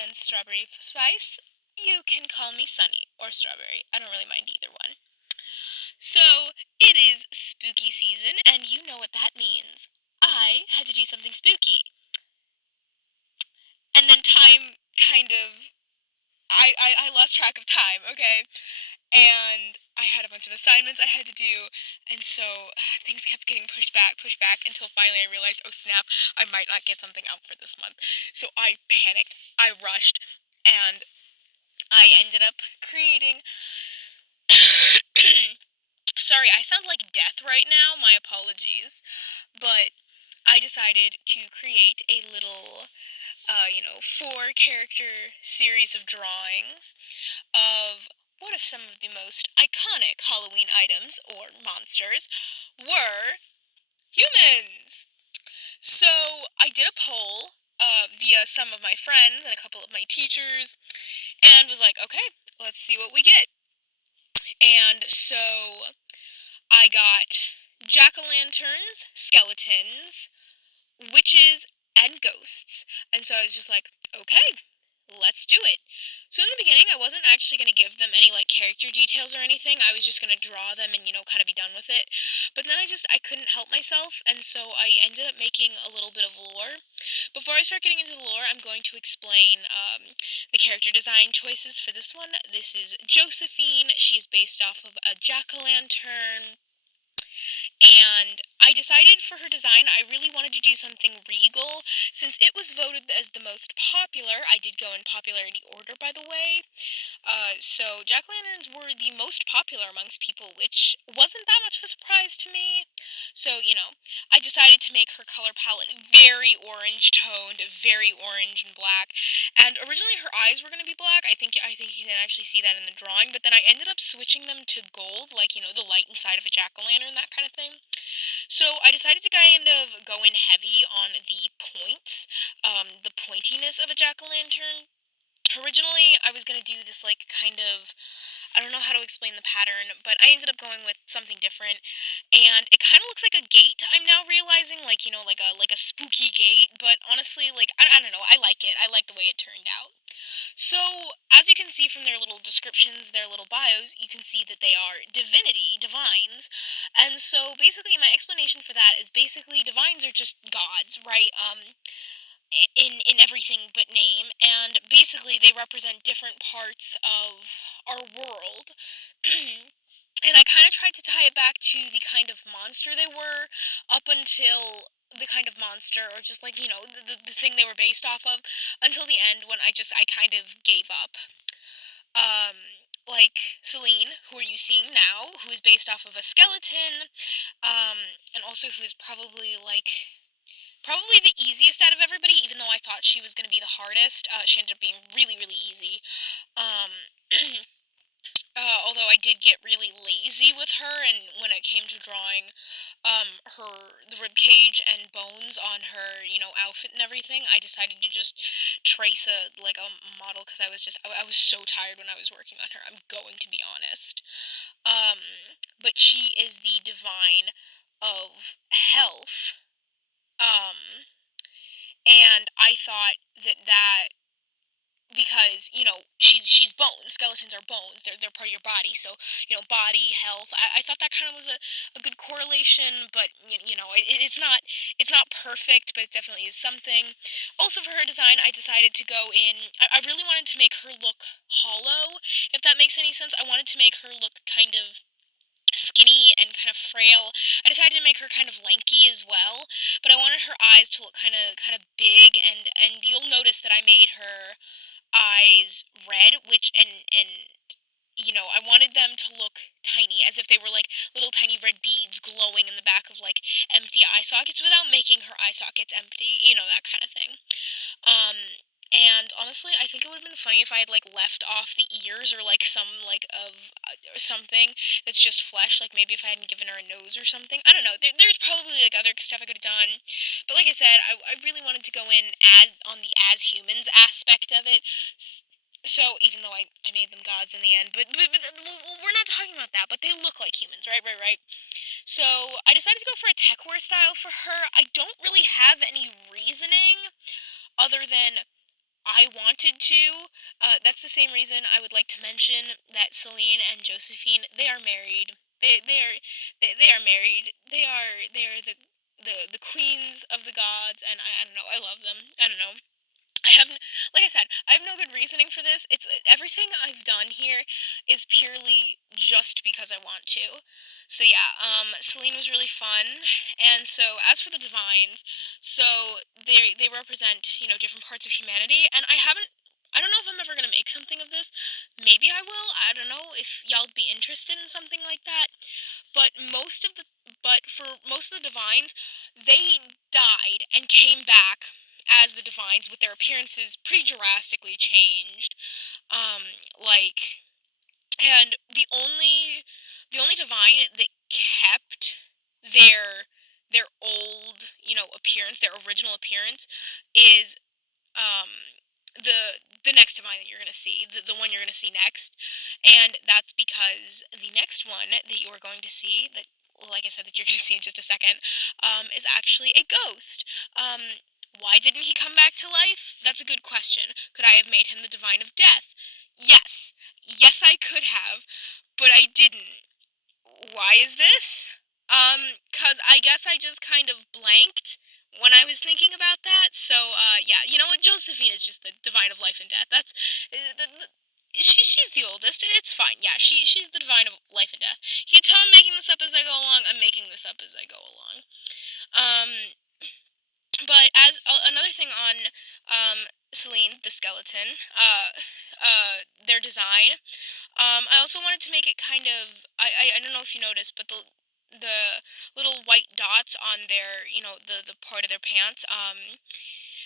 and strawberry spice. You can call me Sunny or Strawberry. I don't really mind either one. So, it is spooky season, and you know what that means. I had to do something spooky. And then time kind of. I lost track of time, okay? And I had a bunch of assignments I had to do, and so things kept getting pushed back, until finally I realized, oh snap, I might not get something out for this month. So I panicked, I rushed, and I ended up creating. Sorry, I sound like death right now, my apologies. But I decided to create a little, 4 character series of drawings of what if some of the most iconic Halloween items, or monsters, were humans. So I did a poll via some of my friends and a couple of my teachers, and was like, okay, let's see what we get. And so I got jack-o'-lanterns, skeletons, witches, and ghosts. And so I was just like, okay, let's do it. So in the beginning, I wasn't actually going to give them any, character details or anything. I was just going to draw them and, kind of be done with it. But then I couldn't help myself, and so I ended up making a little bit of lore. Before I start getting into the lore, I'm going to explain the character design choices for this one. This is Josephine. She's based off of a jack-o'-lantern. And I decided for her design, I really wanted to do something regal. Since it was voted as the most popular, I did go in popularity order, by the way. So jack-o'-lanterns were the most popular amongst people, which wasn't that much of a surprise to me. So, I decided to make her color palette very orange-toned, very orange and black. And originally her eyes were going to be black. I think you can actually see that in the drawing, but then I ended up switching them to gold, the light inside of a jack-o'-lantern, that kind of thing. So I decided to kind of go in heavy on the points, the pointiness of a jack-o'-lantern. Originally, I was gonna do this, kind of, I don't know how to explain the pattern, but I ended up going with something different, and it kind of looks like a gate. I'm now realizing, like a spooky gate. But honestly, I don't know, I like it. I like the way it turned out. So, as you can see from their little descriptions, their little bios, you can see that they are divines. And so, basically, my explanation for that is basically divines are just gods, right? In everything but name, and basically they represent different parts of our world. And I kind of tried to tie it back to the kind of monster they were, up until the kind of monster, or just the thing they were based off of, until the end, when I kind of gave up. Like Celine, who are you seeing now, who is based off of a skeleton, and also who is probably the easiest out of everybody, even though I thought she was going to be the hardest. She ended up being really, really easy. Um, although I did get really lazy with her, and when it came to drawing the rib cage and bones on her, outfit and everything, I decided to just trace a model, because I was so tired when I was working on her. I'm going to be honest. But she is the divine of health. And I thought that because she's bones. Skeletons are bones. They're part of your body. So body health. I thought that kind of was a good correlation, but it's not perfect, but it definitely is something. Also, for her design, I decided to go in. I really wanted to make her look hollow, if that makes any sense. I wanted to make her look kind of skinny and kind of frail. I decided to make her kind of lanky as well, but I wanted her eyes to look kind of big, and you'll notice that I made her eyes red, which and I wanted them to look tiny, as if they were like little tiny red beads glowing in the back of empty eye sockets, without making her eye sockets empty, that kind of thing. And honestly, I think it would have been funny if I had left off the ears, or some or something that's just flesh. Maybe if I hadn't given her a nose or something. I don't know. There's probably other stuff I could have done, but like I said, I really wanted to go in add on the as humans aspect of it. So even though I made them gods in the end, but we're not talking about that. But they look like humans, right? Right? Right? So I decided to go for a tech wear style for her. I don't really have any reasoning other than I wanted to. That's the same reason I would like to mention that Celine and Josephine, they are married. They are married. They are the queens of the gods, and I don't know. I love them. I don't know. I have, like I said, I have no good reasoning for this. It's everything I've done here is purely just because I want to. So yeah, Celine was really fun, and so as for the divines, so they represent different parts of humanity, and I haven't. I don't know if I'm ever gonna make something of this. Maybe I will. I don't know if y'all would be interested in something like that. But for most of the divines, they died and came back as the divines with their appearances pretty drastically changed. Like, and the only divine that kept their old appearance, their original appearance, is the next divine that you're gonna see, the one you're gonna see next, and that's because the next one that you are going to see, that like I said, that you're gonna see in just a second, is actually a ghost. Why didn't he come back to life? That's a good question. Could I have made him the divine of death? Yes, yes, I could have, but I didn't. Why is this? 'Cause I guess I just kind of blanked when I was thinking about that. So, yeah, you know what? Josephine is just the divine of life and death. She's the oldest. It's fine. Yeah, she's the divine of life and death. You tell I'm making this up as I go along. I'm making this up as I go along. Um, but as another thing on Celine the skeleton, their design. I also wanted to make it kind of. I don't know if you noticed, but the little white dots on their the part of their pants,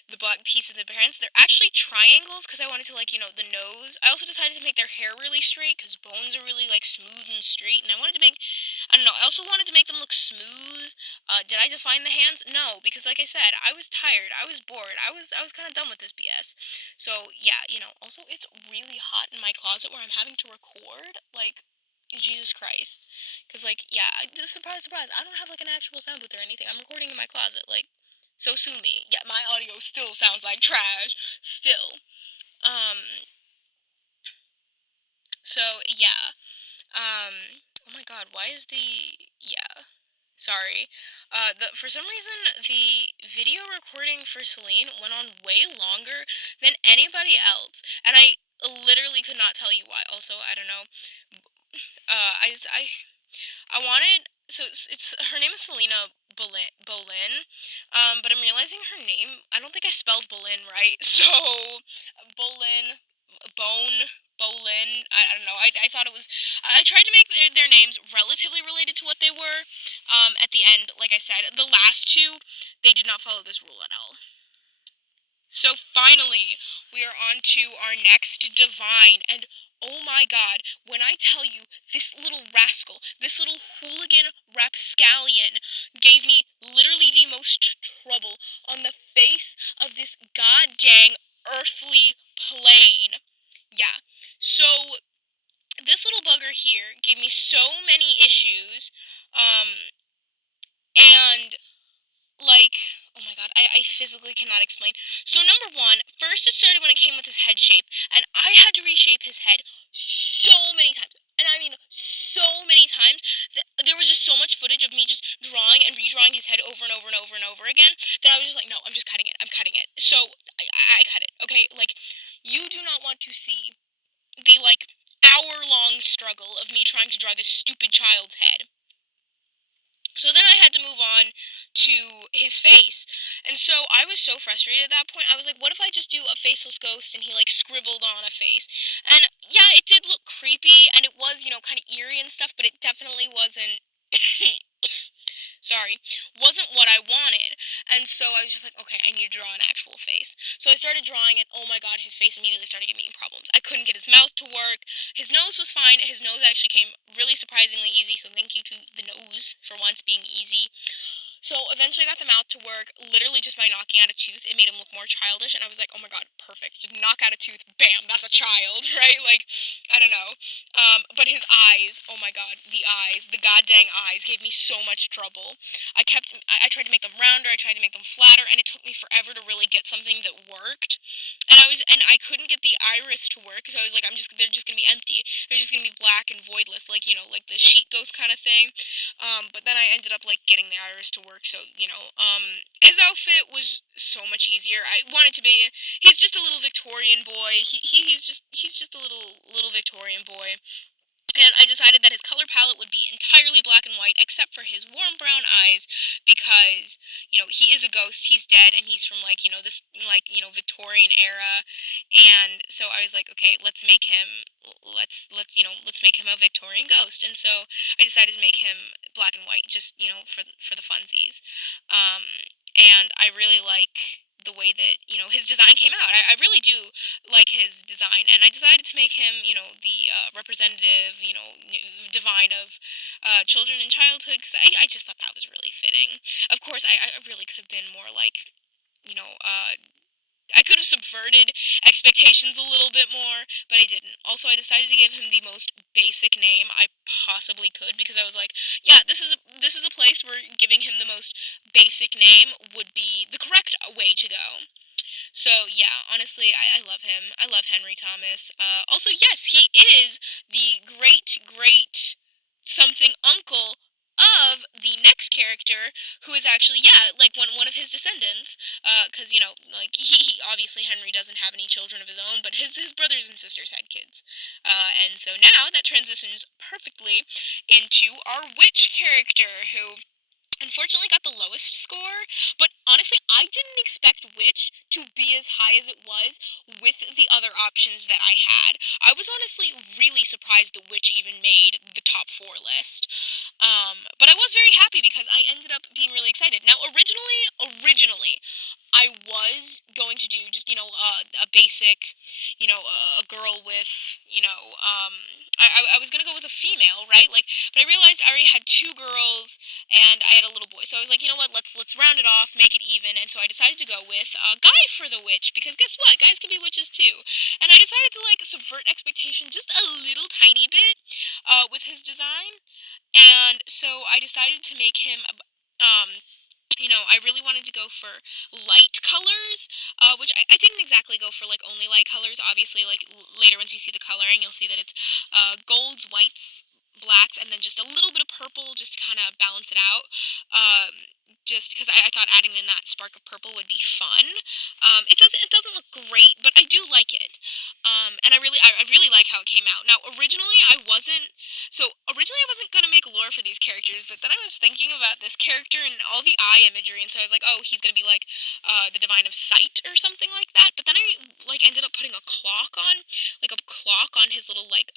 the black piece of the pants, they're actually triangles because I wanted to like the nose. I also decided to make their hair really straight because bones are really like smooth and straight, and I wanted to make. I don't know. I also wanted to make them look smooth. Did I define the hands? No, because like I said, I was tired. I was bored. I was kind of done with this BS. So yeah, Also, it's really hot in my closet where I'm having to record. Like, Jesus Christ. Because, like, yeah, surprise, surprise, I don't have, like, an actual sound booth or anything. I'm recording in my closet. Like, so sue me. Yeah, my audio still sounds like trash. Still. Um, so, yeah. Oh my god, why is the. Yeah. Sorry. For some reason, the video recording for Celine went on way longer than anybody else. And I literally could not tell you why. Also, I don't know. I wanted it's her name is Selena Bolin, but I'm realizing her name. I don't think I spelled Bolin right. So Bolin, Bone, Bolin. I don't know. I thought it was. I tried to make their names relatively related to what they were. At the end, like I said, the last two they did not follow this rule at all. So finally, we are on to our next divine, and oh my god, when I tell you this little rascal, this little hooligan rapscallion gave me literally the most trouble on the face of this god dang earthly plane. Yeah, so this little bugger here gave me so many issues, and like, oh my god, I physically cannot explain. So number one, first it started when it came with his head shape, and I had to reshape his head so many times. And I mean, so many times. There was just so much footage of me just drawing and redrawing his head over and over and over and over again that I was just like, no, I'm just cutting it. I'm cutting it. So I cut it, okay? Like, you do not want to see the, like, hour-long struggle of me trying to draw this stupid child's head. So then I had to move on to his face. And so I was so frustrated at that point. I was like, what if I just do a faceless ghost and he like scribbled on a face? And yeah, it did look creepy and it was, kind of eerie and stuff, but it definitely wasn't sorry, wasn't what I wanted. And so I was just like, okay, I need to draw an actual face. So I started drawing and oh my god, his face immediately started giving me problems. I couldn't get his mouth to work. His nose was fine. His nose actually came really surprisingly easy, so thank you to the nose for once being easy. So eventually I got the mouth to work literally just by knocking out a tooth. It made him look more childish, and I was like, oh my god, perfect. Just knock out a tooth, bam, that's a child, right? Like, I don't know. But his eyes, oh my god, the goddamn eyes gave me so much trouble. I tried to make them rounder, I tried to make them flatter, and it took me forever to really get something that worked. And I couldn't get the iris to work, so I was like, they're just gonna be empty. They're just gonna be black and voidless, like, like the sheet ghost kind of thing. But then I ended up like getting the iris to work, so his outfit was so much easier. I wanted to be. He's just a little Victorian boy. He's just a little Victorian boy. And I decided that his color palette would be entirely black and white, except for his warm brown eyes, because he is a ghost. He's dead, and he's from this Victorian era, and so I was like, okay, let's make him a Victorian ghost, and so I decided to make him black and white, just for the funsies, and I really like the way that his design came out. I really do like his design, and I decided to make him the representative divine of children in childhood, because I just thought that was really fitting. Of course, I really could have been more like you know I could have subverted expectations a little bit more, but I didn't. Also, I decided to give him the most basic name I possibly could, because I was like, yeah, this is a place where giving him the most basic name would be the correct way to go. So yeah, honestly, I love him. I love Henry Thomas. Also, yes, he is the great great something uncle of the next character, who is actually, yeah, like one of his descendants. Because like he obviously, Henry doesn't have any children of his own, but his brothers and sisters had kids. And so now that transitions perfectly into our witch character, who unfortunately got the lowest score, but honestly, I didn't expect Witch to be as high as it was with the other options that I had. I was honestly really surprised that Witch even made the top 4 list. But I was very happy because I ended up being really excited. Now, originally, I was going to do just a basic, a girl with I was gonna go with a female, right? Like, but I realized I already had 2 girls and I had a little boy, so I was like, you know what? Let's round it off, make it even, and so I decided to go with a guy for the witch, because guess what? Guys can be witches too, and I decided to like subvert expectation just a little tiny bit, with his design, and so I decided to make him I really wanted to go for light colors, which I didn't exactly go for like only light colors. Obviously, like later once you see the coloring, you'll see that it's golds, whites, blacks, and then just a little bit of purple just to kind of balance it out. Just because I thought adding in that spark of purple would be fun. It doesn't look great, but I do like it. And I really like how it came out. Now, originally I wasn't gonna make lore for these characters, but then I was thinking about this character and all the eye imagery, and so I was like, oh, he's gonna be like the divine of sight or something like that. But then I like ended up putting a clock on his little like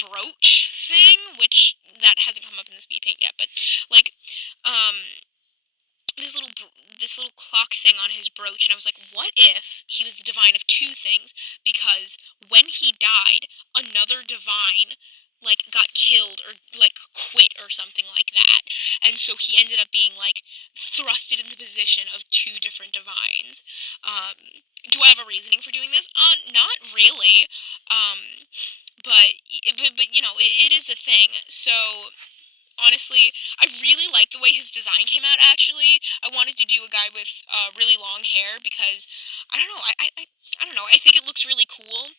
brooch thing, which that hasn't come up in the speed paint yet, but like this little clock thing on his brooch, and I was like, what if he was the divine of 2 things? Because when he died, another divine like got killed or like quit or something like that, and so he ended up being like thrusted in the position of 2 different divines. Do I have a reasoning for doing this? Not really. But it is a thing. So honestly, I really like the way his design came out. Actually, I wanted to do a guy with really long hair, because I don't know. I don't know. I think it looks really cool.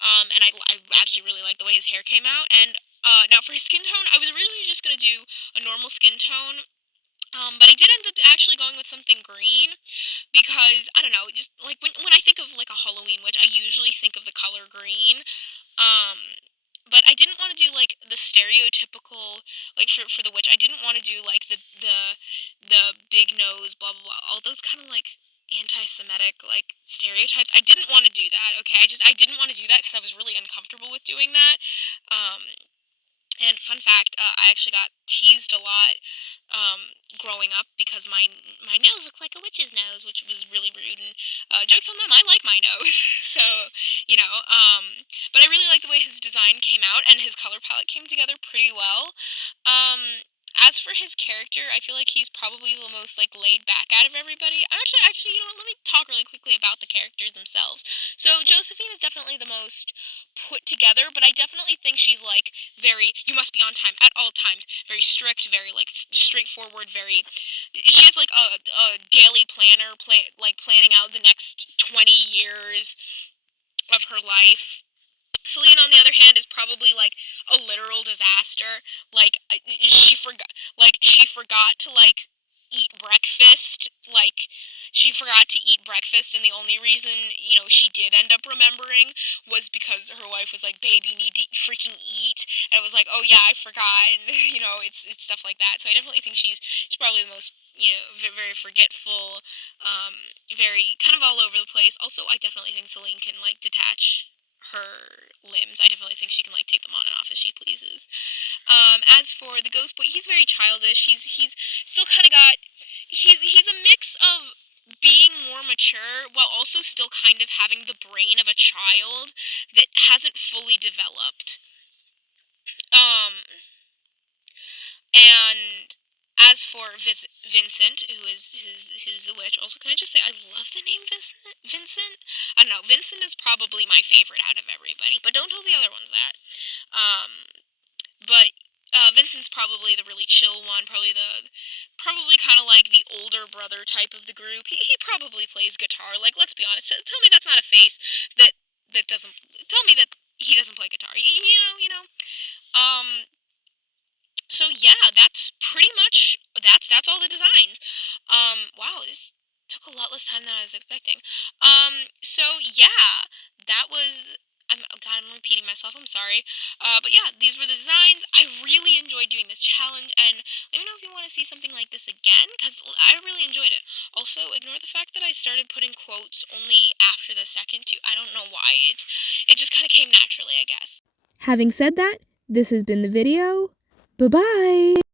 And I actually really like the way his hair came out. And now for his skin tone, I was originally just gonna do a normal skin tone. But I did end up actually going with something green, because I don't know, just like when I think of like a Halloween witch, I usually think of the color green. But I didn't want to do like the stereotypical, like for the witch. I didn't want to do like the big nose, blah blah blah, all those kind of like anti-Semitic like stereotypes. I didn't want to do that. Okay, I didn't want to do that because I was really uncomfortable with doing that. Um, and fun fact, I actually got teased a lot growing up because my nose looked like a witch's nose, which was really rude. And jokes on them, I like my nose. So but I really like the way his design came out and his color palette came together pretty well. As for his character, I feel like he's probably the most, like, laid back out of everybody. Actually, you know what, let me talk really quickly about the characters themselves. So, Josephine is definitely the most put together, but I definitely think she's, like, very, you must be on time at all times, very strict, very, like, straightforward, very, she has, like, a daily planner, planning out the next 20 years of her life. Celine, on the other hand, is probably like a literal disaster. Like she forgot to like eat breakfast. Like she forgot to eat breakfast, and the only reason she did end up remembering was because her wife was like, "Babe, you need to freaking eat," and it was like, "Oh yeah, I forgot," and it's stuff like that. So I definitely think she's probably the most very forgetful, very kind of all over the place. Also, I definitely think Celine can like detach her limbs. I definitely think she can like take them on and off as she pleases. As for the ghost boy, he's very childish. He's still kind of got he's a mix of being more mature while also still kind of having the brain of a child that hasn't fully developed. Um, and as for Vincent, who's the witch, also can I just say I love the name Vincent? Vincent? I don't know. Vincent is probably my favorite out of everybody, but don't tell the other ones that. But Vincent's probably the really chill one, probably kind of like the older brother type of the group. He probably plays guitar. Like, let's be honest. Tell me that's not a face that doesn't. Tell me that he doesn't play guitar. You know. Um, so yeah, that's pretty much that's all the designs. Wow, this took a lot less time than I was expecting. So yeah, that was. I'm repeating myself. I'm sorry. But yeah, these were the designs. I really enjoyed doing this challenge, and let me know if you want to see something like this again, because I really enjoyed it. Also, ignore the fact that I started putting quotes only after the second two. I don't know why. It just kind of came naturally, I guess. Having said that, this has been the video. Bye-bye!